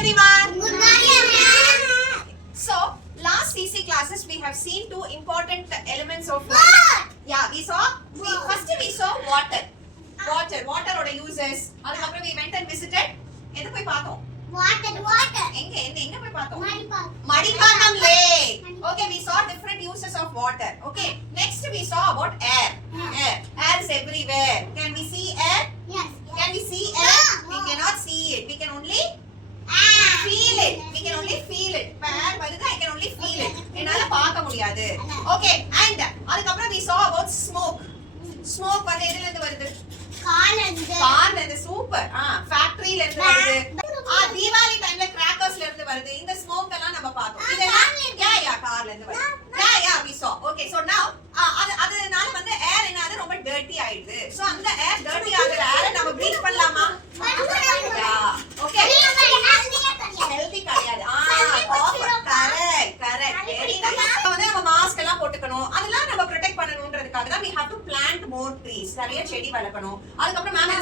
everyone. Good morning. So, last CC classes we have seen two important elements of life. Yeah, we saw water. Water oda uses. Adukapra we went and visited. Edhu poi paathom. Water. Enga poi paathom. Madipakam lake. Okay, we saw different uses of water. Okay, next we saw about air. Air is everywhere. Can we see air? Yes. Can we see air? We cannot see it. We can only feel it. We can only feel it. Air varudha, I can only feel it. Enala paaka mudiyadhu. Okay, and adukapra we saw about smoke. Smoke வந்து எதில இருந்து வருது? கார்ல இருந்து. Super. ஃபேக்டரியில இருந்து வருது. தீபாவளி டைம்ல கிராக்கர்ஸ்ல இருந்து வருது. இந்த ஸ்மோக் எல்லாம் நம்ம பார்த்தோம். இதெல்லாம் யா கார்ல இருந்து வருது. யா we saw. Okay, so now அதனால வந்து ஏர் என்னது ரொம்ப டர்ட்டி ஆயிடுது. சோ அந்த ஏர் டர்ட்டி ஆகுற ஏர் நம்ம பிரீத் பண்ணலாமா? ஓகே. ஹெல்தி கிடையாது. கரெக்ட். Very nice. வந்து நம்ம மாஸ்க் எல்லாம் போட்டுக்கணும். அதெல்லாம் நம்ம ப்ரொடெக்ட் பண்ணனும்ன்றதுக்காக தான் we have to plant more trees. நிறைய செடி வளர்க்கணும். அதுக்கு அப்புறம் மேம்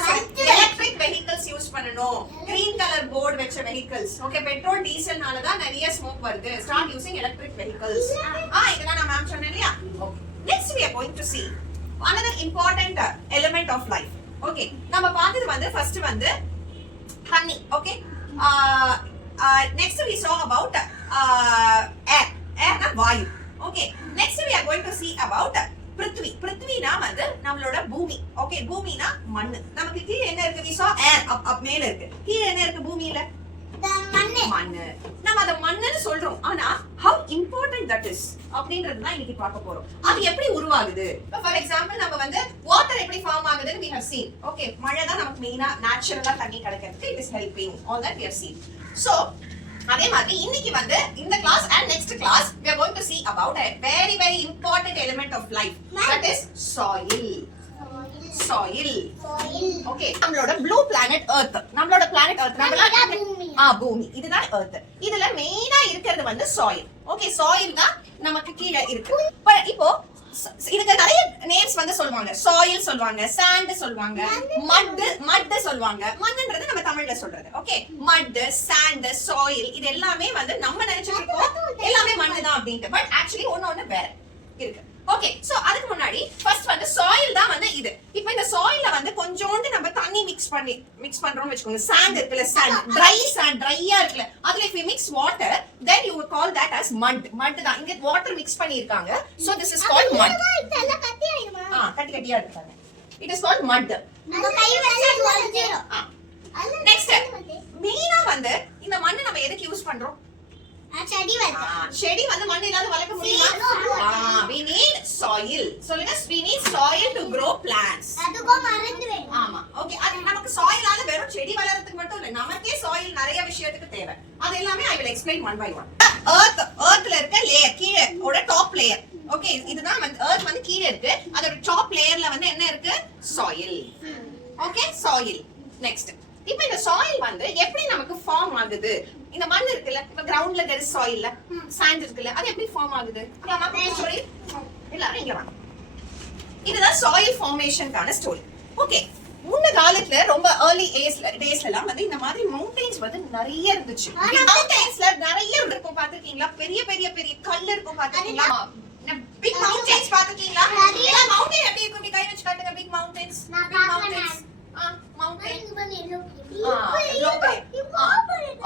எலக்ட்ரிக் vehicles யூஸ் பண்ணனும். green color board வெச்ச vehicles. ஓகே, பெட்ரோல் டீசல்னால தான் நிறைய ஸ்மோக் வருது. start using electric vehicles. இதெல்லாம் நான் மேம் சொன்னேன்லையா? Okay. Next we are going to see another important element of life. Okay, நம்ம பார்த்தது வந்து first வந்து honey. Okay, next we saw about air na vayu. Okay, next we are going to see about prithvi na வந்து நம்மளோட பூமி. Okay, பூமினா மண்ணு. நமக்கு கீழ என்ன இருக்கு? we saw air up மேல இருக்கு. கீழ என்ன இருக்கு பூமியில? மண்ணு. நம்ம அத மண்ணுன்னு சொல்றோம். ஆனா how important that is அப்படின்றது தான் இன்னைக்கு பார்க்க போறோம். அது எப்படி உருவாகுது? ஃபார் எக்ஸாம்பிள் நம்ம வந்து வாட்டர் எப்படி ஃபார்ம் ஆகுதுன்னு we have seen. Okay, மழை தான் நமக்கு மெயினா நேச்சுரலா தண்ணி கிடைக்கிறதுக்கு it is helping. All that we have seen. So அதே மாதிரி இன்னைக்கு வந்து இந்த class and next class we are going to see about a very very important element of life, that is soil. Okay, நம்மளோட blue planet earth. நம்மளோட planet earth. பூமி. இதுதான் earth. இதுல மெயினா இருக்கிறது வந்து soil. Okay, soil தான் நமக்கு கீழ இருக்கு. இப்போ இதுக்கு நிறைய நேம்ஸ் வந்து சொல்வாங்க. soil சொல்வாங்க, sand சொல்வாங்க, mud சொல்வாங்க. மண்ணுன்றது நம்ம தமிழ்ல சொல்றது. ஓகே, mud, sand, soil இது எல்லாமே வந்து நம்ம நினைச்சிட்டு இருக்கோம் எல்லாமே மண்ணு தான் அப்படின்ட்டு. பட் ஆக்சுவலி ஒண்ணு வேற இருக்கு. ஓகே, சோ அதுக்கு முன்னாடி ஃபர்ஸ்ட் வந்து soil தான் வந்து இது. இப்போ இந்த soilல வந்து கொஞ்சோண்டு நம்ம தண்ணி மிக்ஸ் பண்றோம்னு வெச்சுக்கோங்க. sand இருக்குல, sand, dryயா இருக்குல, அதுல if we mix water then you will call that as mud. தான் இங்க water mix பண்ணிருக்காங்க. So this is called mud. இதெல்லாம் கட்டி ஆயிடுமா? கட்டியா இருக்காங்க. It is called mud. நம்ம கை வச்சா உடைஞ்சிரும். நெக்ஸ்ட் மெயினா வந்து இந்த மண்ணை நம்ம எதுக்கு யூஸ் பண்றோம்? செடி வந்து மண் இல்லாத வளர்க்க முடியுமா? we need soil. சொல்லுங்க, we need soil to grow plants. அதுக்கும் மருந்து வேணும். ஆமா. ஓகே, அது நமக்கு soilனால வெறும் செடி வளர்றதுக்கு மட்டும் இல்ல, நமக்கே soil நிறைய விஷயத்துக்கு தேவை. அது எல்லாமே I will explain one by one. earthல இருக்க லேயர் கீழ ஓட டாப் லேயர். ஓகே, இதுதான் வந்து earth வந்து கீழ இருக்கு. அதோட டாப் லேயர்ல வந்து என்ன இருக்கு? soil. Okay, soil. நெக்ஸ்ட் இப்போ இந்த soil வந்து எப்படி நமக்கு ஃபார்ம் ஆகுது? இந்த மண் இருக்குல்ல, இப்ப கிரவுண்ட்ல there is soil, sand இருக்குல்ல, அது எப்படி ஃபார்ம் ஆகுது? ஸ்டோரி எல்லாரும் இங்க வாங்க. இதுதான் soil ஃபார்மேஷன்கான ஸ்டோரி. ஓகே, முன்ன காலத்துல ரொம்ப early daysல வந்து இந்த மாதிரி மவுண்டன்ஸ் வந்து நிறைய இருந்துச்சு. மவுண்டன்ஸ்ல நிறைய இருக்கும், பாத்துக்கீங்களா? பெரிய பெரிய பெரிய கல் இருக்கும், பாத்துக்கீங்களா? Big mountains பாத்துக்கீங்களா? எல்லா மவுண்டன் எப்படி இருக்கும்? இப்படி கை வச்சு காட்டுங்க. பிக் மவுண்டன்ஸ்,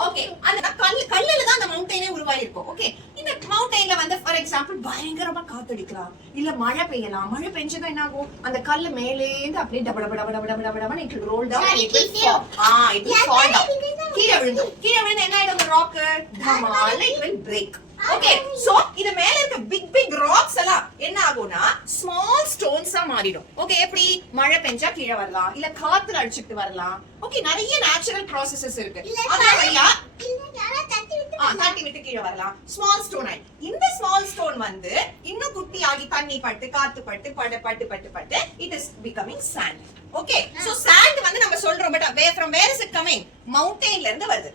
ஓகே, அந்த கல்லுல தான் அந்த மவுண்டனே உருவாயிருக்கும். ஓகே, இந்த மவுண்டன்ல வந்து ஃபார் எக்ஸாம்பிள் பயங்கரமா காத்தடிக்கலாம், இல்ல மழை பெய்யலாம். மழை பெஞ்சா என்ன ஆகும்? அந்த கல்லு மேலே இருந்து அப்படியே டபடபடபடபடபடபட it roll down, it will fall down. கீழே விழுந்து என்ன ஆயிடும்? அந்த ராக் டமால it will break. Okay, so இது மேல இருக்க பிக் ராக்ஸ் எல்லாம் என்ன ஆகும்னா ஸ்மால் ஸ்டோன்ஸா மாறிடும். ஓகே, எப்படி? மழை பெஞ்சா கீழே வரலாம், இல்ல காத்துல அடிச்சிட்டு வரலாம். ஓகே, நிறைய நேச்சுரல் ப்ராசஸஸ் இருக்கு. அதனாலயா தட்டி விட்டு கீழே வரலாம். ஸ்மால் ஸ்டோன் ஆயி இந்த ஸ்மால் ஸ்டோன் வந்து இன்னும் குட்டி ஆகி தண்ணி பட்டு காத்து பட்டு it is becoming sand. Okay, so sand வந்து நம்ம சொல்றோம், but from where is it coming? மவுண்டன்ல இருந்து வருது.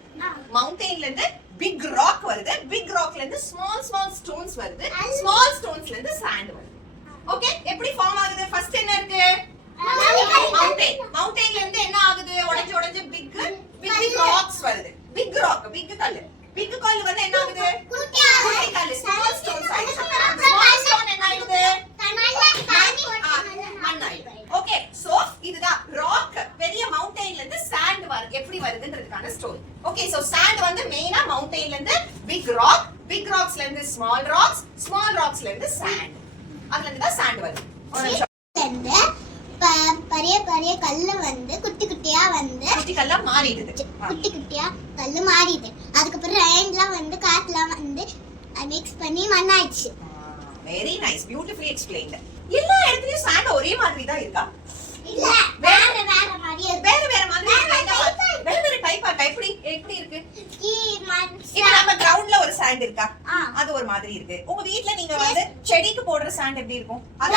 மவுண்டன்ல இருந்து பிக் ராக் வருது, பிக் ராக்ல இருந்து ஸ்மால் ஸ்டோன்ஸ் வருது, ஸ்மால் ஸ்டோன்ஸ்ல இருந்து சாண்ட் வருது. ஓகே, எப்படி ஃபார்ம் ஆகுது? ஃபர்ஸ்ட் என்ன இருக்கு? மவுண்டன். மவுண்டன்ல இருந்து என்ன ஆகுது? உடைஞ்சு பிக் ராக்ஸ் வருது. பிக் மவுண்டெயின்ல இருந்து சாண்ட் எப்படி வருதுன்றதுக்கான ஸ்டோரி. ஓகே, சோ சாண்ட் வந்து மெயினா மவுண்டெயின்ல இருந்து பிக் ராக்ஸ்ல இருந்து ஸ்மால் ராக்ஸ்ல இருந்து சாண்ட். அதுல இருந்து தான் சாண்ட் வருது. ஒரு நிமிஷம். பெரிய பெரிய கல்லு வந்து குட்டி குட்டியா வந்து குட்டி கல்லா மாறிடுது. குட்டி குட்டியா கல்லு மாறிடுது. அதுக்கப்புறம் ரெயின்லாம் வந்து காத்துலாம் வந்து மிக்ஸ் பண்ணி மண்ணாயிடுச்சு. Very nice, beautifully explained. எல்லா இடத்துலயும் சாண்ட் ஒரே மாதிரி தான் இருக்கா? இல்ல, வேற வேற மாதிரி வேற வேற மாதிரி வேற வேற டைப்பா எப்படி இருக்கு? இப்ப நம்ம கிரவுண்ட்ல ஒரு சாண்ட் இருக்கா? அது ஒரு மாதிரி இருக்கு. உங்க வீட்ல நீங்க வந்து செடிக்கு போடுற சாண்ட் எப்படி இருக்கும்? அது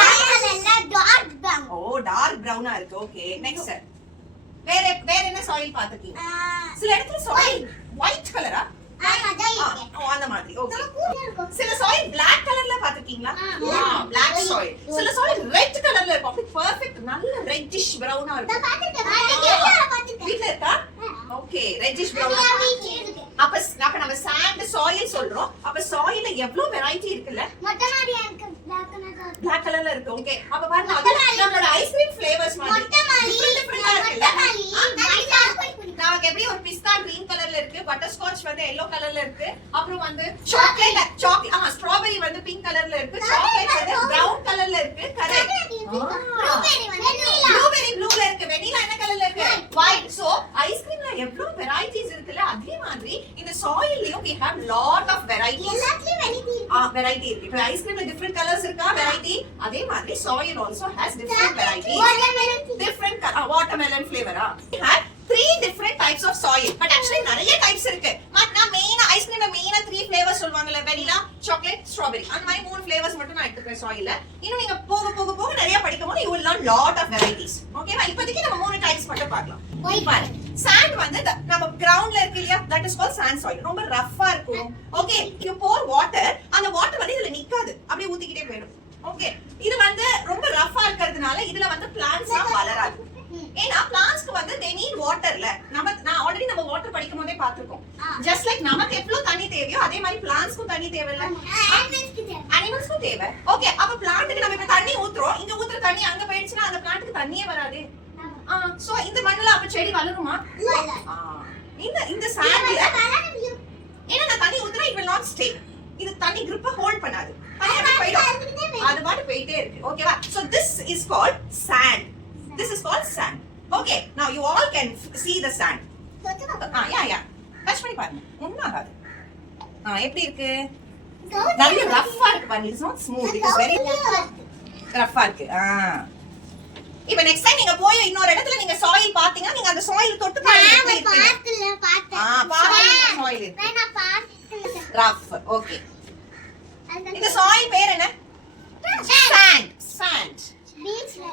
டார்க் பிரவுன். ஓ, டார்க் பிரவுனா இருக்கு. Okay, next. வேற என்ன சாயில் பாத்துக்கீங்க? சில இடத்துல சாயில் ஒயிட் கலரா? அந்த மாதிரி. ஓகே, சில சாயில் Black கலர்ல பாத்துக்கீங்களா? Black soil. சில சாயில் ரெட் கலர்ல இருக்கும். அப்படி பெர்ஃபெக்ட் நல்ல ரெட்டிஷ் பிரவுனா இருக்கும். வீட்ல இருக்கா? ஓகே, ரெட்டிஷ் பிரவுனா. அப்ப நம்ம சாண்ட் சாயில் சொல்றோம். அப்ப சாயில்ல எவ்வளவு வெரைட்டி இருக்குல்ல? Black கலர்ல இருக்கு. ஓகே, அப்ப பாருங்க அது நம்மளோட ஐஸ்கிரீம் ஃப்ளேவர்ஸ் மாதிரி டிஃபரெண்டா இருக்குல்ல? நமக்கு எப்படி ஒரு பிஸ்தா கிரீன் கலர்ல இருக்கு, பட்டர்ஸ்காட்ச் வந்து yellow கலர்ல இருக்கு, அப்புறம் வந்து சாக்லேட் ஸ்ட்ராபெரி வந்து பிங்க் கலர்ல இருக்கு, சாக்லேட் வந்து பிரவுன் கலர்ல இருக்கு. கரெக்ட். ப்ளூபெரி ப்ளூல இருக்கு, வெனிலா என்ன கலர்ல இருக்கு? ஒயிட். சோ ஐஸ்கிரீம்ல எவ்வளவு வெரைட்டிஸ் இருக்குல்ல? அதே மாதிரி இந்த சாயில்லயும் we have lot of varieties. Variety இருக்கு. இப்ப ஐஸ்கிரீம்ல டிஃபரெண்ட் கலர்ஸ் இருக்கா? வெரைட்டி. அதே மாதிரி soil also has different varieties. Different watermelon flavor. We have 3 different types of soil. But actually நிறைய types இருக்கு. நான் மெயினா ஐஸ்கிரீம்ல மெயினா 3 flavors சொல்வாங்கல, வெனிலா, சாக்லேட், ஸ்ட்ராபெரி. அந்த மாதிரி 3 flavors மட்டும் நான் எடுத்துக்கிறேன் soilல. இன்னும் நீங்க போக நிறைய படிக்கும்போது you will learn lot of varieties. ஓகேவா? இப்போதைக்கு நம்ம 3 types மட்டும் பார்க்கலாம். பாரு, sand வந்து நம்ம கிரவுண்ட்ல இருக்கு இல்லையா? that is called sand soil. ரொம்ப ரஃப்பா இருக்கும். ஓகே, you pour water, அந்த வாட்டர் வந்து இதுல நிக்காது, அப்படியே ஊத்திக்கிட்டே போயிடும். ஓகே, இது வந்து ரொம்ப ரஃப்பா இருக்கிறதுனால இதுல வந்து பிளான்ட்ஸ்லாம் வளராது. ஏன்னா பிளான்ட்ஸ்க்கு வந்து they need waterல. நான் ஆல்ரெடி நம்ம வாட்டர் படிக்கும் போதே பாத்துறோம். just like நமக்கு எவ்வளவு தண்ணி தேவையோ அதே மாதிரி பிளான்ட்ஸ்க்கும் தண்ணி தேவையில்ல? அனிமல்ஸ்க்கும் தேவை. ஓகே, அப்ப பிளான்ட்க்கு நம்ம இப்ப தண்ணி ஊத்துறோம், இங்க ஊத்துற தண்ணி அங்க போயிடுச்சுனா அந்த பிளான்ட்க்கு தண்ணியே வராது. சோ இந்த மண்ணுல அப்ப செடி வளருமா? இந்த சாண்ட்ல ஏன்னா நான் தண்ணி ஊத்துனா it will not stay. இது தண்ணி grip ஹோல்ட் பண்ணாது. அது பாட்டு போயிட்டே இருக்கு. ஓகேவா? so this is called sand. This is called sand. Okay, now you all can see the sand. yeah. Touch பண்ணி பாருங்க. ஒண்ணும் ஆகாது. எப்படி இருக்கு? நல்ல ரஃப்பா இருக்கு பாருங்க. It's not smooth. It is very ரஃப்பா இருக்கு. இப்போ நெக்ஸ்ட் டைம் நீங்க போய் இன்னொரு இடத்துல நீங்க சாயில் பாத்தீங்கன்னா நீங்க அந்த சாயில் தொட்டு பாருங்க. பார்த்தேன் சாயில் இருக்கு. நான் பார்த்தேன். ரஃப். ஓகே. இந்த சாயில் பேர் என்ன? sand. பீச்ல.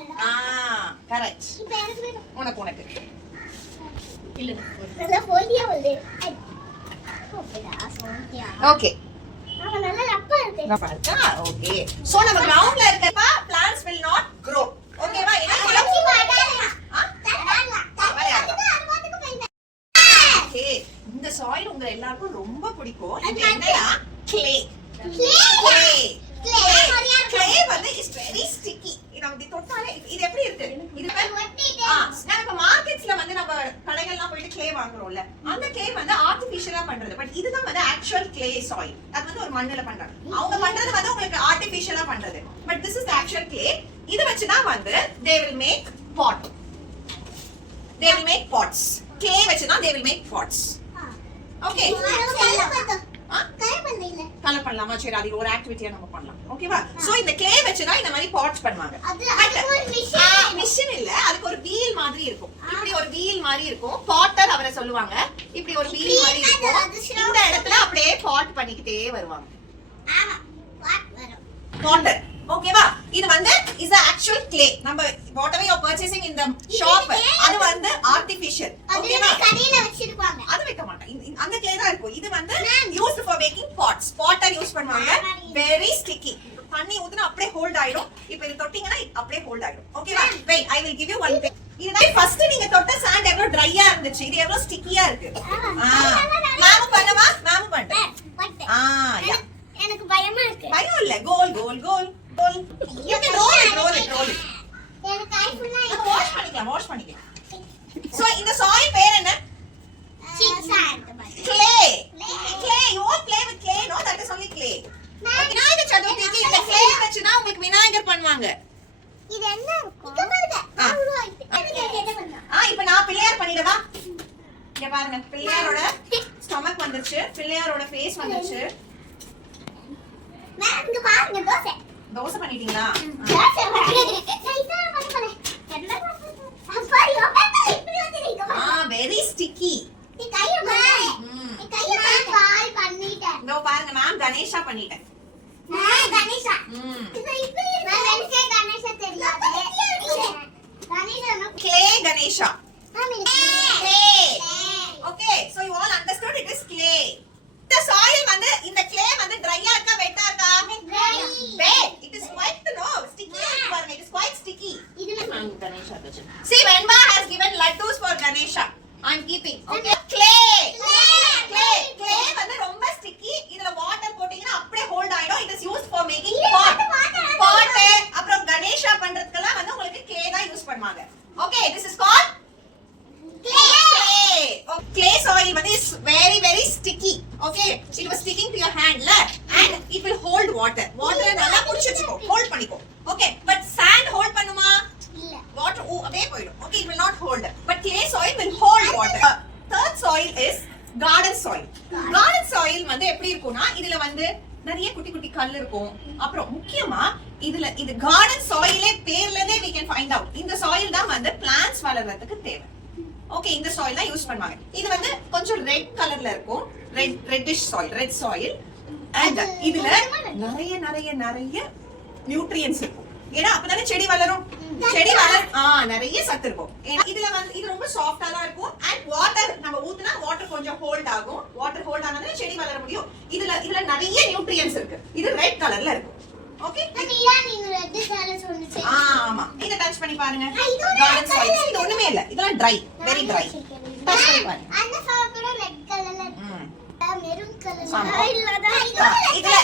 கரெக்ட். உனக்கு இல்ல நல்ல போலியா வந்து. ஓகே. நான் நல்ல ரப்பா இருக்கு. ஓகே. சோ நம்ம கிரவுண்ட்ல இருக்கப்ப plants will not grow. ஓகேவா? இந்த சாயில் உங்க எல்லாருக்கும் ரொம்ப பிடிக்கும். இது என்னன்னா clay. clay வந்து is very sticky. நம்ம தொட்டாலே இது எப்படி இருக்கு? இது நம்ம இப்ப மார்க்கெட்ஸ்ல வந்து நம்ம கடைகள்லாம் போயிட்டு clay வாங்குறோம்ல, அந்த clay வந்து ஆர்டிஃபிஷியலா பண்றது. பட் இதுதான் வந்து ஆக்சுவல் clay soil. அது வந்து ஒரு மண்ணுல பண்றாங்க. அவங்க பண்றது வந்து உங்களுக்கு ஆர்டிஃபிஷியலா பண்றது. But this is the actual clay. இத வச்சு தான் வந்து they will make pots. clay வச்சு தான் they will make pots. Okay. Colour பண்ணலாமா? சரி, அது ஒரு ஆக்டிவிட்டியா நம்ம பண்ணலாம். ஓகேவா? சோ இந்த clay வச்சு தான் இந்த மாதிரி பாட்ஸ் பண்ணுவாங்க. மிஷின் இல்ல, அதுக்கு ஒரு வீல் மாதிரி இருக்கும். இப்படி ஒரு வீல் மாதிரி இருக்கும். பாட்டர் அவரை சொல்லுவாங்க. இப்படி ஒரு வீல் மாதிரி இருக்கும். இந்த இடத்துல அப்படியே பாட் பண்ணிக்கிட்டே வருவாங்க. பாட்டர். ஓகேவா? இது வந்து is the actual clay. நம்ம whatever you are purchasing in the shop, அது வந்து artificial. ஓகேவா? கடையில வச்சிருப்பாங்க. அது வைக்க மாட்டாங்க. அந்த clay தான் இருக்கும். இது வந்து used for making pots. Potter use பண்ணுவாங்க. Very sticky. தண்ணி ஊத்துனா அப்படியே ஹோல்ட் ஆயிடும். இப்போ இது தொட்டிங்கனா அப்படியே ஹோல்ட் ஆயிடும். ஓகேவா? wait, I will give you one thing. இதுதான் ஃபர்ஸ்ட் நீங்க தொட்ட சாண்ட் எவ்வளவு ட்ரையா இருந்துச்சு. இது எவ்வளவு ஸ்டிக்கியா இருக்கு. நாம பண்ணவா? நாம பண்ணேன். எனக்கு பயமா இருக்கு. பயம் இல்ல. கோல் you can roll it. எனக்கு ஐ ஃபுல்லா வாஷ் பண்ணிக்கலாம். சோ இந்த சாயில் பேர் என்ன? clay. clay. You won't play with clay, no? That is only clay. Vinayagar சதுர்த்திக்கு இந்த clay வச்சு தான் உங்களுக்கு விநாயகர் பண்ணுவாங்க. இது என்ன இருக்கும்? இங்க பாருங்க. இப்போ நான் பிள்ளையார் பண்ணிடவா? இங்க பாருங்க, பிள்ளையாரோட ஸ்டொமக் வந்துருச்சு, பிள்ளையாரோட ஃபேஸ் வந்துருச்சு. மேம் இங்க பாருங்க, தோசை. தோசை பண்ணிட்டீங்களா? தோசை பண்ணி. அப்பாடி இப்படி வந்துறீங்க. Very sticky. நீ கைய பாரு. நீ கைய பாரு பண்ணிட்டேன். இதோ பாருங்க மேம், கணேஷா பண்ணிட்டேன். கணேஷா. இது இப்படி நான் வென்சே கணேஷா தெரியாது. Ganesha clay Ganesha. clay. Okay, so you all understood it is clay. The soil வந்து இந்த clay வந்து dry-ஆ இருக்கா வெட்டா இருக்கா? Wet. It is quite sticky. பாருங்க, it is quite sticky. இது Ganesha kitchen. See, Venba has given laddus for Ganesha. I am keeping. Okay. Clay. Clay வந்து ரொம்ப sticky. இதுல water போட்டீங்கன்னா அப்படியே hold ஆயிடும். It is used for making pot. அப்புறம் Ganesha பண்றதுக்கெல்லாம் வந்து உங்களுக்கு clay தான் யூஸ் பண்ணுவாங்க. Okay, this is called clay. Clay soil வந்து is very very sticky. Okay, it was sticking to your hand la, and it will hold water. Water நல்லா புடிச்சு வச்சுக்கோ, hold பண்ணிக்கோ. Okay, but sand hold பண்ணுமா? இல்ல. Water அப்படியே போய்டும். Okay, it will not hold. But clay soil will hold water. Third soil is garden soil. Garden soil வந்து எப்படி இருக்கும்னா இதுல வந்து நிறைய குட்டி குட்டி கல் இருக்கும். அப்புறம் முக்கியமா இது garden soil பேர்லதே we can find out. இந்த soil தான் வந்து plants வளர்றதுக்கு தேவை. ஓகே, இந்த சாயில் தான் யூஸ் பண்ணுவாங்க. இது வந்து கொஞ்சம் ரெட் கலர்ல இருக்கும், reddish soil, red soil. And இதுல நிறைய நிறைய நிறைய நியூட்ரியன்ட்ஸ் இருக்கும். ஏன்னா அப்பதானே செடி வளரும். செடி நிறைய சத்து இருக்கும். இதுல வந்து இது ரொம்ப சாஃப்ட்டா தான் இருக்கும். அண்ட் வாட்டர் நம்ம ஊத்துனா வாட்டர் கொஞ்சம் ஹோல்ட் ஆகும். வாட்டர் ஹோல்ட் ஆனாலே செடி வளர முடியும். இதுல நிறைய நியூட்ரியன்ட்ஸ் இருக்கு. இது ரெட் கலர்ல இருக்கும். ஓகே, நீங்க ரெட் கலர் சொன்னீங்க. ஆமா, இத டச் பண்ணி பாருங்க. கார்டன் சாயில் இது ஒண்ணுமே இல்ல, இதெல்லாம் ட்ரை, வெரி ட்ரை. டச் பண்ணி பாருங்க. அந்த சாயில் கூட ரெட் கலர்ல மெரூன் கலர்ல இதுல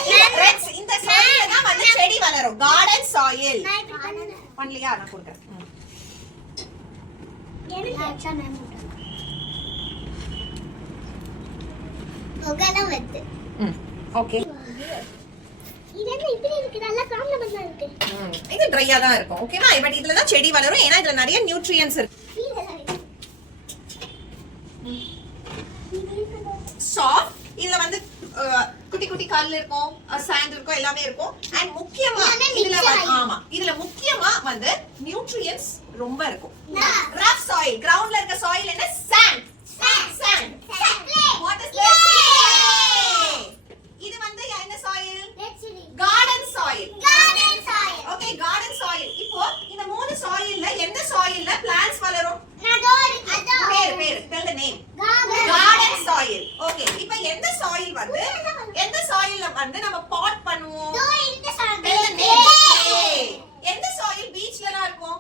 ரெட்ஸ் இந்த சாயில்ல தான் வந்து செடி வளரும். கார்டன் சாயில் பண்ணலையா? நான் கொடுக்கிறேன். ஒகலாம் வெத்து. ஓகே, இதெல்லாம் இப்படி இருக்கு, நல்ல காம்ப்ளிமெண்டா இருக்கு. இது ட்ரையா தான் இருக்கும். ஓகேவா? பட் இதுல தான் செடி வளரும். ஏன்னா இதுல நிறைய நியூட்ரியன்ட்ஸ் இருக்கு. சாஃப்ட். இதுல வந்து குட்டி குட்டி கல் இருக்கும், சாண்ட் இருக்கும், எல்லாமே இருக்கும். அண்ட் முக்கியமா இதுல முக்கியமா வந்து நியூட்ரியன்ட்ஸ் ரொம்ப இருக்கும். ரஃப் சாயில், கிரவுண்ட்ல இருக்க சாயில் என்ன? சாண்ட். What is this? இது வந்து என்ன soil? Garden soil. Okay, garden soil. இப்போ இந்த மூணு சாயில்ல எந்த சாயில்ல பிளான்ட்ஸ் வளரும்? பேர் tell the name. Garden soil. Okay, இப்போ எந்த சாயில் வந்து நம்ம பாட் பண்ணுவோம்? Tell the name. எந்த சாயில் பீச்லலாம் இருக்கும்?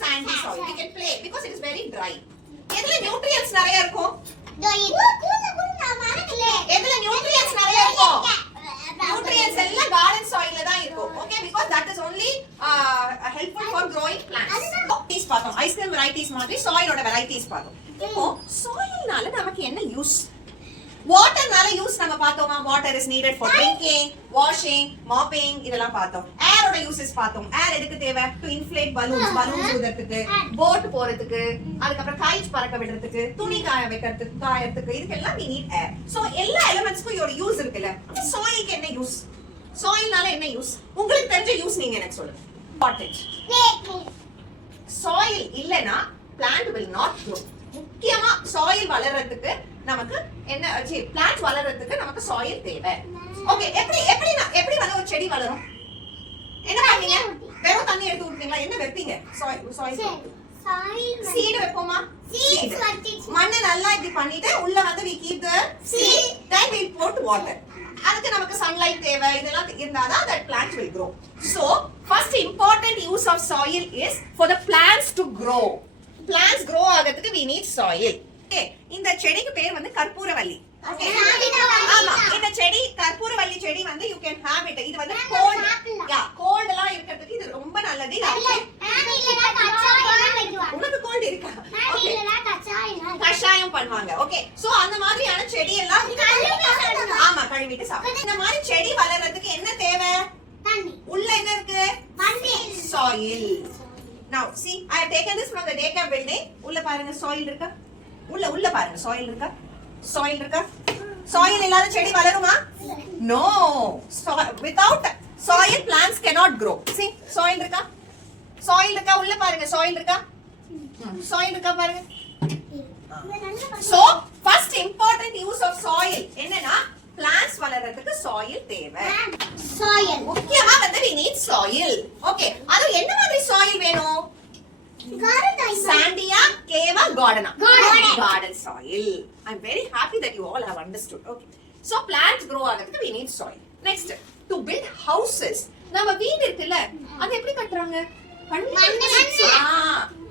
Sandy soil. We can play because it is very dry. எதுல நியூட்ரியன்ட்ஸ் நிறைய இருக்கும்? எதுல நியூட்ரியன்ட்ஸ் நிறைய இருக்கும்? நியூட்ரியன்ட்ஸ் எல்லாம் garden soil ல தான் இருக்கும். Okay, because that is only helpful for growing plants. Varieties பார்த்தோம். ஐஸ்கிரீம் varieties மாதிரி soil ஓட varieties பார்த்தோம். இப்போ soilனால நமக்கு என்ன யூஸ்? வாட்டர்னால யூஸ் நம்ம பார்த்தோமா? Water is needed for drinking, washing, mopping, இதெல்லாம் பார்த்தோம். ஏரோட யூசஸ் பார்த்தோம். ஏர் எதுக்கு தேவை? டு இன்ஃப்ளேட் பலூன்ஸ் ஊதுறதுக்கு, போட் போறதுக்கு, அதுக்கப்புறம் கைட்ஸ் பறக்க விடுறதுக்கு, துணி காயறதுக்கு, இதுக்கெல்லாம் we need air. சோ எல்லா எலிமெண்ட்ஸ்க்கும் ஒரு யூஸ் இருக்குல்ல. சாயிலுக்கு என்ன யூஸ்? சாயில்னால என்ன யூஸ்? உங்களுக்கு தெரிஞ்ச யூஸ் நீங்க எனக்கு சொல்லுங்க. இம்பார்ட்டன்ட். சாயில் இல்லனா plant will not grow. முக்கியமா சாயில் வளர்றதுக்கு நமக்கு என்ன பிளான்ட்ஸ் வளர்றதுக்கு நமக்கு சாயில் தேவை. ஓகே, எப்படி வந்து ஒரு செடி வளரும்? என்ன பண்ணீங்க? வெறும் தண்ணி எடுத்து ஊத்துறீங்களா? என்ன வெப்பீங்க? சாயில் சீட் வைப்போமா? சீட் மண்ணை நல்லா இப்படி பண்ணிட்டு உள்ள வந்து we keep the seed, then we put water. அதுக்கு நமக்கு sunlight தேவை. இதெல்லாம் இருந்தாதான் that plant will grow. So first important use of soil is for the plants to grow. Plants grow ஆகிறதுக்கு we need soil. இந்த செடிக்கு பேர் வந்து கற்பூரவள்ளி. Okay. ஆமா, இந்த செடி கற்பூரவள்ளி செடி வந்து you can have it. இது வந்து கோல்ட், கோல்ட் எல்லாம் இருக்கிறதுக்கு இது ரொம்ப நல்லது. உனக்கு கோல்ட் இருக்கா? ஓகே, கஷாயம் பண்ணுவாங்க. ஓகே, சோ அந்த மாதிரியான செடி எல்லாம் ஆமா கழுவிட்டு சாப்பிடு. இந்த மாதிரி செடி வளர்றதுக்கு என்ன தேவை? தண்ணி. உள்ள என்ன இருக்கு? மண்ணு. soil. Now see, I have taken this from the daycare building. உள்ள பாருங்க soil இருக்கா? உள்ள பாருங்க soil இருக்கா? soil இருக்கா? soil இல்லாத செடி வளருமா? No. Without soil plants cannot grow. See, soil இருக்கா? soil இருக்கா? உள்ள பாருங்க soil இருக்கா? soil இருக்கா பாருங்க. So, first important use of soil என்னன்னா plants வளர்றதுக்கு soil தேவை. soil. முக்கியமா வந்து we need soil. Okay, அது என்ன மாதிரி soil வேணும்? Sandy, clay, garden. Garden soil. I'm very happy that you all have understood. Okay. So plants grow ஆகிறதுக்கு we need soil. Next, to build houses. நம்ம வீடு இருக்குல்ல, அது எப்படி கட்டுறாங்க?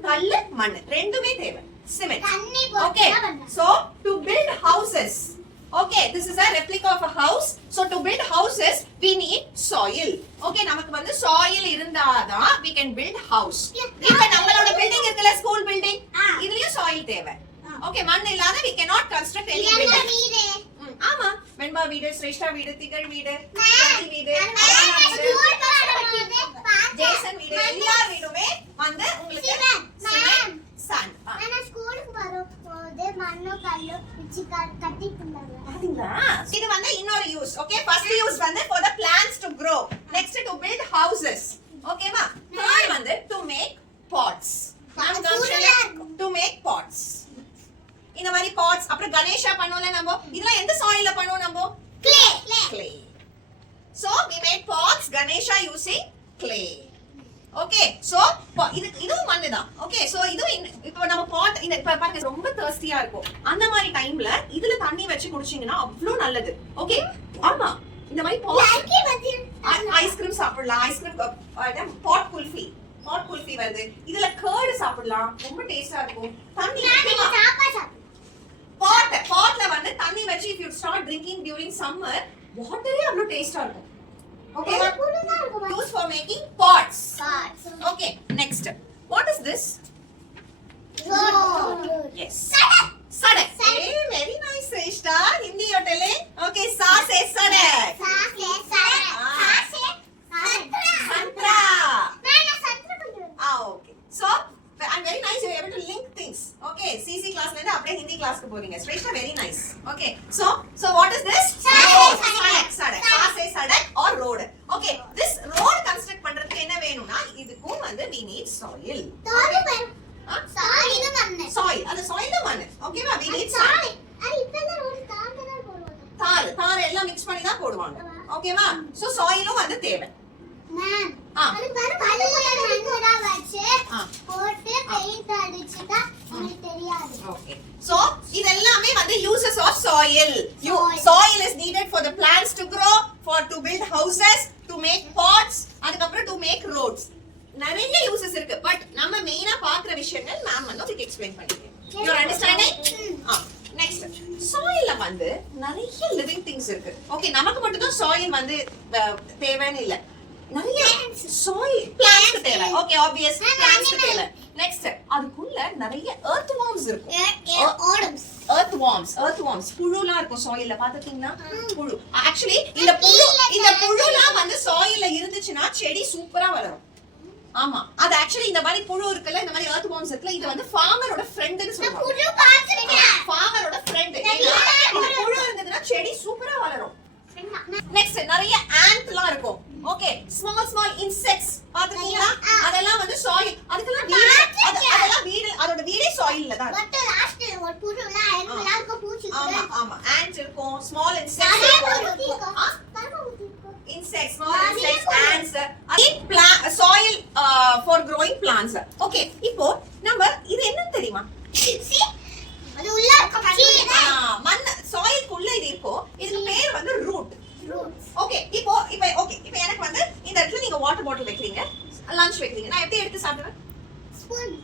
கல்லு மண் ரெண்டுமே தேவை. Cement. Okay. So to build houses. Okay, this is a replica of a house. So to build houses, we need soil. Okay, நமக்கு வந்து soil இருந்தாதான் we can build house. இப்ப நம்மளோட building இருக்குல்ல, school building, இதுலயும் soil தேவை. Okay, மண் இல்லாத we cannot construct any building. ஆமா, வெண்பா வீடு, ஸ்ரேஷ்டா வீடு, திகழ் வீடு, ரவி வீடு, ஜேசன் வீடு, எல்லா வீடுமே வந்து உங்களுக்கு cement, sand. ஆனா ஸ்கூலுக்கு வரும்போது மண்ணோ கல்லோ வச்சு கட்டிட்டுந்தாங்க. பாத்தீங்களா? இது வந்து இன்னொரு யூஸ். ஓகே, ஃபர்ஸ்ட் யூஸ் வந்து for the plants to grow. Next to build houses. ஓகேவா? third வந்து to make pots. to make pots. இந்த மாதிரி pots, அப்புறம் கணேஷா பண்ணுவோம்ல நம்ம. இதெல்லாம் எந்த சாயில்ல பண்ணுவோம் நம்ம? clay. So we made pots, Ganesha using clay. Okay, so இதுவும் மண்ணு தான். Okay, so இது இப்போ நம்ம பாட் இந்த இப்ப பாருங்க ரொம்ப தர்ஸ்டியா இருக்கும். அந்த மாதிரி டைம்ல இதுல தண்ணி வச்சு குடிச்சீங்கன்னா அவ்ளோ நல்லது. ஓகே, ஆமா, இந்த மாதிரி பாட் ஐஸ்கிரீம் சாப்பிடலாம். ஐஸ்கிரீம் பாட் குல்ஃபி வருது. இதுல கர்ட் சாப்பிடலாம், ரொம்ப டேஸ்டா இருக்கும். தண்ணி பாட்ல வந்து தண்ணி வச்சு if you start drinking during summer, வாட்டரே அவ்ளோ டேஸ்டா இருக்கும். Okay, used for making pots. Okay, next, what is this? Road. Yes, sadak. Hey, very nice, Shrestha. Hindi you're telling? Okay, sa say sadak. Santra. Okay, so I'm very nice, you're able to link things. Okay, CC class la irundha apdiye Hindi class ku poringa. Shrestha, very nice. Okay, so what is this? Sadak. Sa say sadak or road. Okay, this road construct பண்றதுக்கு என்ன வேணும்னா இதுக்கும் வந்து we need soil. soil, அது soil தான் மண்ணு. ஓகேவா? we need soil. தார் எல்லாம் mix பண்ணி தான் போடுவாங்க. ஓகேவா? so soilம் வந்து தேவை. Okay, so இதெல்லாமே வந்து uses of soil. Soil is needed for the plants to grow, to build houses, to make pots, அதுக்கப்புறம் to make roads. நிறைய uses இருக்கு, பட் நம்ம மெயினா பார்க்குற விஷயங்கள் மேம் வந்து உங்களுக்கு எக்ஸ்பிளைன் பண்ணிருக்கேன். You are understanding? Next, soilல வந்து நிறைய living things இருக்கு. ஓகே, நமக்கு மட்டும் தான் soil வந்து தேவைன்னு இல்ல, நிறைய soil plants தேவை. ஓகே, obvious plants தேவை. Next, அதுக்குள்ள நிறைய earthworms இருக்கும். earthworms புழுலாம் இருக்கும் soilல, பாத்துட்டீங்களா? புழு. Actually இந்த புழுலாம் வந்து soilல இருந்துச்சுன்னா செடி சூப்பரா வளரும். ஆமா, அது actually இந்த மாதிரி புழு இருக்குல்ல, இந்த மாதிரி earthworms இருக்குல்ல, இது வந்து farmerோட friendன்னு சொல்றாங்க. புழு பாத்துட்டேன். farmerோட friend. இந்த புழு இருந்ததுன்னா செடி சூப்பரா வளரும். Next, நிறைய antலாம் இருக்கும். Okay, small insects பாத்துட்டீங்களா? அதெல்லாம் வந்து soil. அதெல்லாம் வீடு, அதோட வீடே soilல தான் இருக்கு. ஒரு புழுல எல்லாருக்கும் பூச்சி இருக்கும். ஆமா, ant இருக்கும், small insects இருக்கும். Insects, small insects, ants. Soil for growing plants. Okay, இப்போ நம்ம இது என்ன தெரியுமா? அது உள்ள இருக்க மண் soilக்குள்ள இது இருக்கும். இதுக்கு பேர் வந்து root. ஓகே, இப்போ எனக்கு வந்து இந்த இடத்துல நீங்க வாட்டர் பாட்டில் வைக்கிறீங்க, லஞ்ச் வைக்கிறீங்க, நான் எப்படி எடுத்து சாப்பிடுவேன்?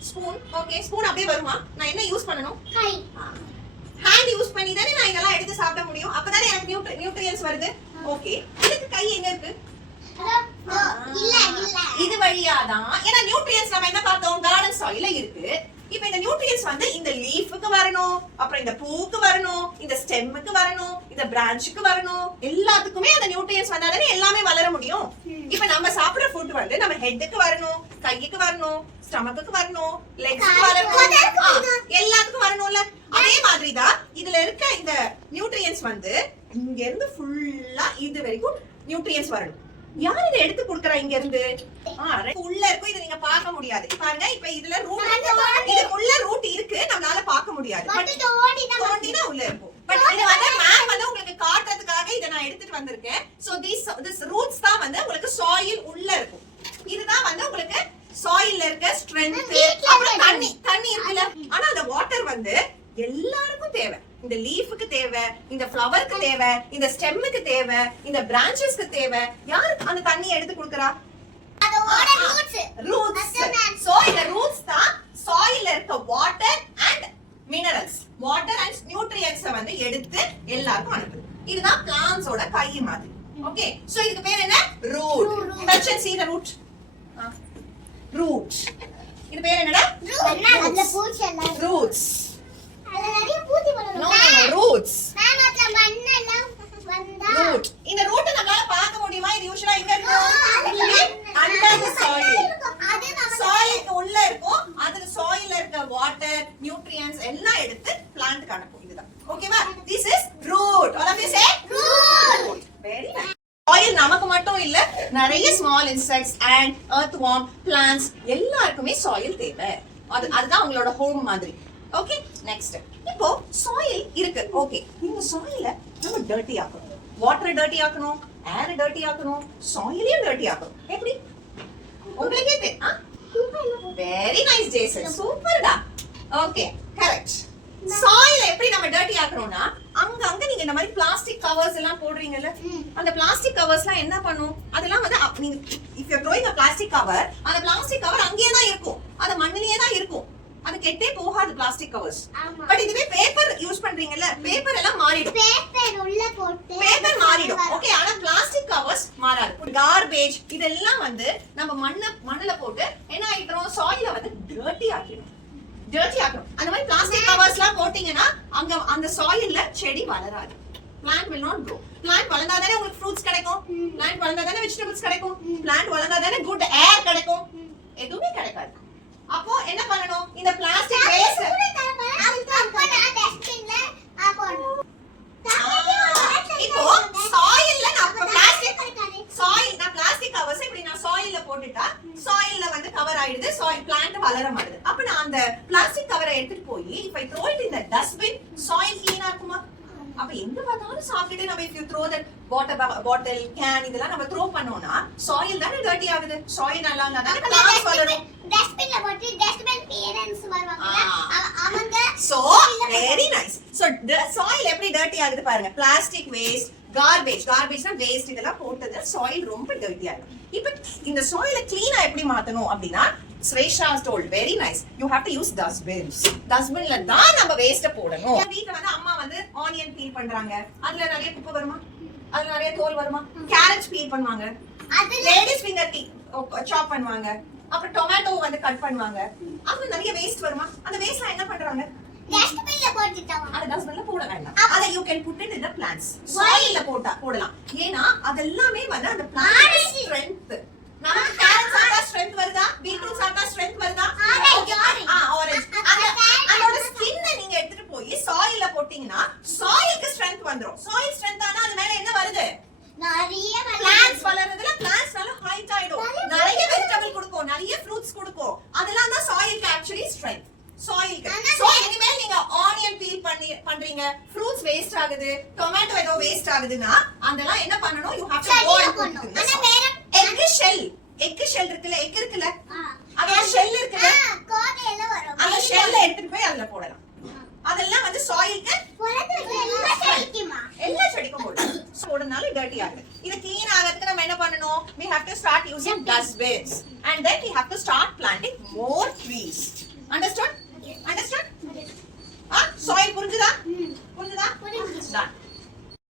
ஸ்பூன். ஓகே, ஸ்பூன் அப்படியே வருமா? நான் என்ன யூஸ் பண்ணனும்? கை. ஹேண்ட் யூஸ் பண்ணி தானே நான் இதெல்லாம் எடுத்து சாப்பிட முடியும். அப்பதானே எனக்கு நியூட்ரியன்ஸ் வருது. ஓகே, இதுக்கு கை எங்க இருக்கு? இது வழியாதான். ஏன்னா நியூட்ரியன்ஸ் நம்ம என்ன பார்த்தோம், கார்டன் சாயில்ல இருக்கு. இப்போ இந்த நியூட்ரியன்ஸ் வந்து இந்த லீஃப்க்கு வரணும், அப்புறம் இந்த பூக்கு வரணும், இந்த ஸ்டெம்முக்கு வரணும், இந்த பிரான்ச்சுக்கு வரணும். எல்லாத்துக்குமே அந்த நியூட்ரியன்ஸ் வந்தாதானே எல்லாமே வளர முடியும். இப்போ நம்ம சாப்பிடுற ஃபுட் வந்து நம்ம ஹெட்டுக்கு வரணும், கைக்கு வரணும், ஸ்டமக்குக்கு வரணும், லெக்ஸ்க்கு வரணும், எல்லாத்துக்கும் வரணும்ல. அதே மாதிரி தான் இதுல இருக்க இந்த நியூட்ரியன்ஸ் வந்து இங்க இருந்து ஃபுல்லா இது வரைக்கும் நியூட்ரியன்ஸ் வரணும். யார் இதை எடுத்து கொடுக்கறா இங்க இருந்து? உள்ள இருக்கும், இத நீங்க பார்க்க முடியாது. பாருங்க, இப்ப இதுல ரூட், இதுக்குள்ள ரூட் இருக்கு, நம்மளால பார்க்க முடியாது. தோண்டினா உள்ள இருக்கும். பட் இது வந்து மேம் வந்து உங்களுக்கு காட்டுறதுக்காக இத நான் எடுத்துட்டு வந்திருக்கேன். சோ this roots தான் வந்து உங்களுக்கு சாயில் உள்ள இருக்கும். இதுதான் வந்து உங்களுக்கு சாயில்ல இருக்க ஸ்ட்ரெngth. அப்புறம் தண்ணி இருக்குல்ல, ஆனா அந்த வாட்டர் வந்து எல்லாருக்கும் தேவை. இந்த லீஃப்க்கு தேவை, இந்த ஃப்ளவருக்கு தேவை, இந்த ஸ்டெம்முக்கு தேவை, இந்த பிரான்ச்சஸ்க்கு தேவை. யாரு அந்த தண்ணி எடுத்து கொடுக்கறா? அதோட ரூட்ஸ். சோ இந்த ரூட்ஸ் தான் சாயில்ல இருக்க water and minerals, water and nutrients வந்து எடுத்து எல்லாருக்கும் அனுப்புது. இதுதான் பிளான்ட்ஸோட கை மாதிரி. ஓகே, சோ இதுக்கு பேர் என்ன? Root. touch and see the root. Root. இது பேர் என்னடா? அந்த பூச்சி எல்லாம் ரூட்ஸ். அதுல நிறைய பூச்சி வரும். No roots. மேம் அதுல மண்ணு எல்லாம் வந்தா ரூட். இந்த ரூட் நம்மளால பார்க்க முடியுமா? இது யூசுவலா எங்க இருக்கும்? Under the soil. அது நம்ம சாயிலுக்கு உள்ள இருக்கும். அதுல சாயில்ல இருக்க வாட்டர், நியூட்ரியன்ட்ஸ் எல்லாம் எடுத்து பிளான்ட்க்கு அனுப்பும். இதுதான். ஓகேவா? This is root. all of you say root. very nice. Soil நமக்கு மட்டும் இல்ல, நிறைய small insects and earthworm, plants எல்லாருக்குமே சாயில் தேவை. அதுதான் உங்களோட ஹோம் மாதிரி. Okay, next. இப்போ சாயில் இருக்கு. ஓகே, இந்த சாயில நம்ம டர்ட்டி ஆக்கணும். வாட்டர் டர்ட்டி ஆக்கணும், ஏர் டர்ட்டி ஆக்கணும், சாயிலையும் டர்ட்டி ஆக்கணும். எப்படி? உங்களுக்கே தெரியும். வெரி நைஸ் ஜேசன், சூப்பர்டா. Okay, correct. சாயில எப்படி நம்ம டர்ட்டி ஆக்கணும்னா, அங்க நீங்க இந்த மாதிரி பிளாஸ்டிக் கவர்ஸ் எல்லாம் போடுறீங்கல்ல, அந்த பிளாஸ்டிக் கவர்ஸ்லாம் என்ன பண்ணும்? அதெல்லாம் வந்து நீங்க if you are throwing a plastic cover, அந்த பிளாஸ்டிக் கவர் அங்கேயே தான் இருக்கும், அது மண்ணிலேயே தான் இருக்கும், அது கெட்டே போகாது பிளாஸ்டிக் கவர்ஸ். பட் இதுவே பேப்பர் யூஸ் பண்றீங்கல்ல, பேப்பர் எல்லாம் மாறிடும். பேப்பர் உள்ள போட்டு பேப்பர் மாறிடும். ஓகே, ஆனா பிளாஸ்டிக் கவர்ஸ் மாறாது. கார்பேஜ் இதெல்லாம் வந்து நம்ம மண்ணுல போட்டு என்ன ஆயிடுறோம்? சாயில வந்து டர்ட்டி ஆக்கிடும். அந்த மாதிரி பிளாஸ்டிக் கவர்ஸ்லாம் போட்டீங்கன்னா அங்க அந்த சாயில்ல செடி வளராது. plant will not grow. plant வளர்ந்தாதானே உங்களுக்கு ஃப்ரூட்ஸ் கிடைக்கும், plant வளர்ந்தாதானே வெஜிடபிள்ஸ் கிடைக்கும், plant வளர்ந்தாதானே குட் ஏர் கிடைக்கும். எதுவுமே கிடைக்காது. அப்போ என்ன பண்ணணும்? இந்த பிளாஸ்டிக் வேஸ்ட் இப்போ சாயில்ல நான் பிளாஸ்டிக் கவர்ஸ் இப்படி நான் சாயில்ல போட்டுட்டா சாயில்ல வந்து கவர் ஆயிடுது, சாயில் பிளான்ட் வளர மாட்டுது. அப்ப நான் அந்த பிளாஸ்டிக் கவரை எடுத்துட்டு போய் if I throw it in the dustbin, soil கிளீனா இருக்குமா? அப்ப எங்க பார்த்தாலும் சாப்பிட்டுட்டு நம்ம if you throw that bottle can இதெல்லாம் நம்ம த்ரோ பண்ணோம்னா சாயில் தானே டர்ட்டி ஆகுது. சாயில் நல்லா இருந்தா தானே பிளான்ட்ஸ் வளரும். டஸ்ட்பின்ல போட்டு டஸ்ட்பின் பேரண்ட்ஸ் வருவாங்க, அவங்க so very nice. so soil எப்படி டர்ட்டி ஆகுது பாருங்க. பிளாஸ்டிக் வேஸ்ட், கார்பேஜ்னா வேஸ்ட் இதெல்லாம் போட்டது சாயில் ரொம்ப டர்ட்டி ஆகும். இப்போ இந்த சாயிலை க்ளீனா எப்படி மாத்தணும் அப்படினா Swesha has told very nice, you have to use dustbins. dustbinல தான் நம்ம வேஸ்ட் போடணும். வீட்ல வந்து அம்மா வந்து ஆனியன் பீல் பண்றாங்க, அதுல நிறைய குப்பை வருமா, அதுல நிறைய தோல் வருமா? கேரட் பீல் பண்ணுவாங்க, லேடிஸ் ஃபிங்கர் சாப் பண்ணுவாங்க, அப்புறம் டொமேட்டோ வந்து கட் பண்ணுவாங்க, அதுல நிறைய வேஸ்ட் வருமா? அந்த வேஸ்ட்லாம் என்ன பண்றாங்க? டஸ்ட்பின்ல போட்டுட்டாங்க. அத டஸ்ட்பின்ல போட வேண்டாம். அத you can put it in the plants. சாயில்ல போடலாம். ஏனா அதெல்லாமே வந்து அந்த plant strength. நமக்கு கேரட் சாப்பிட்டா strength வருதா? பீட்ரூட் சாப்பிட்டா strength வருதா? ஆரஞ்சு. அதோட ஸ்கின்னை நீங்க எடுத்துட்டு போய் சாயில்ல போட்டீங்கன்னா சாயிலுக்கு strength வந்துரும். சாயில் strength ஆனா அது மேல என்ன வருது? நிறைய plants வளர்றதுல plants நல்ல ஹைட் ஆயிடும், நிறைய வெஜிடபிள் கொடுக்கும், நிறைய ஃப்ரூட்ஸ் கொடுக்கும். அதெல்லாம் தான் சாயிலுக்கு actually strength. சாயிலுக்கு. சோ இனிமேல் நீங்க ஆனியன் பீல் பண்றீங்க, ஃப்ரூட்ஸ் வேஸ்ட் ஆகுது, டொமேட்டோ ஏதோ வேஸ்ட் ஆகுதுன்னா அதெல்லாம் என்ன பண்ணனும்? you have to go and put it in the soil. egg shell இருக்குல்ல, அதோட ஷெல் இருக்குல்ல, கோடையில வரும், அந்த ஷெல்ல எடுத்துட்டு போய் அதுல போடலாம். அதெல்லாம் வந்து சாயிலுக்கு எல்லா செடிக்கும் போடுறதுனால டர்ட்டி ஆகுது. இது க்ளீன் ஆகிறதுக்கு நம்ம என்ன பண்ணணும்? we have to start using dustbins and then we have to start planting more trees. Understood?